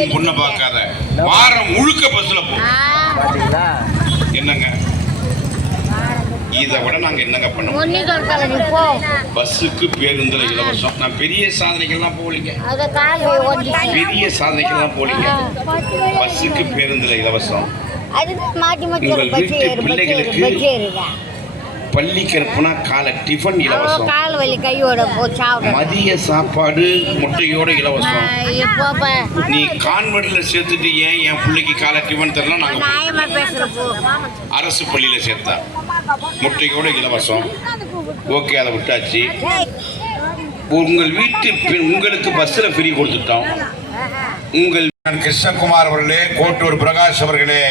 உன் பொண்ணை பார்க்காத, வாரம் முழுக்க பஸ்ல போ. என்னங்க இதை விட நாங்க என்னங்க பண்ணுவோம்? பஸ்ஸுக்கு பேருந்துல இலவசம். நான் பெரிய சாதனைகள்லாம் போலீங்க, பெரிய சாதனைகள்லாம் போலீங்க. பஸ்ஸுக்கு பேருந்துல இலவசம். உங்கள் வீட்டு பிள்ளைகளுக்கு பள்ளிக்கு அனுப்புனா காலை டிஃபன் இலவசம். மதிய சாப்பாடு முட்டையோட இலவசம். நீ கான்வென்ட்ல சேர்த்துட்டு ஏன் என் பிள்ளைக்கு காலை டிஃபன் தரலாம்? நாங்கள் அரசு பள்ளியில சேர்த்தா முட்டையோட இலவசம். ஓகே, அதை விட்டாச்சு. உங்கள் வீட்டு உங்களுக்கு பஸ்ல ஃப்ரீ கொடுத்துட்டோம். உங்கள் கிருஷ்ணகுமார் அவர்களே, கோட்டூர் பிரகாஷ் அவர்களே,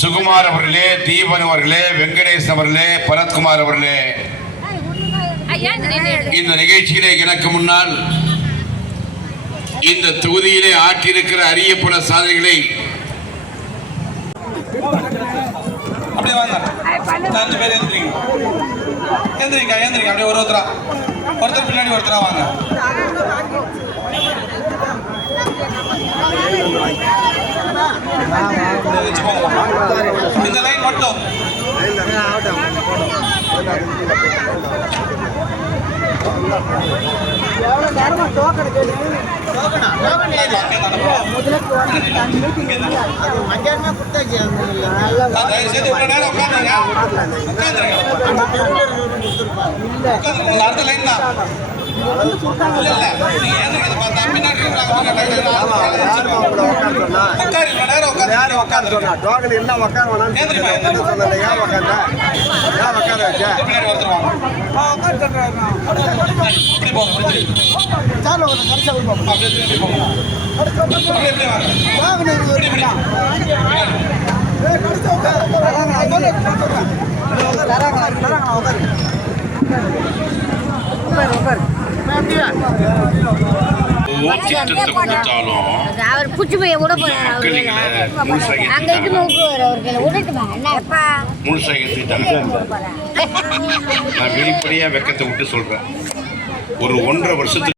சுகுமார் அவர்களே, தீபன் அவர்களே, வெங்கடேஷ் அவர்களே, பரத்குமார் அவர்களே, இந்த நிகழ்ச்சியிலே எனக்கு முன்னால் இந்த தொகுதியிலே ஆற்றியிருக்கிற அரிய பல சாதனைகளை அப்படியே வாங்க. 5 பேர் எந்திரிங்க, எந்திரிங்க, எந்திரிங்க. அப்படியே ஒருத்தர் பின்னாடி ஒருத்தரா வாங்க. இந்த லைன் மட்டும் அடுத்த லைன் தான். வெளிப்படையா வெக்கத்தை விட்டு சொல்றேன். ஒரு 1.5 வருஷத்துக்கு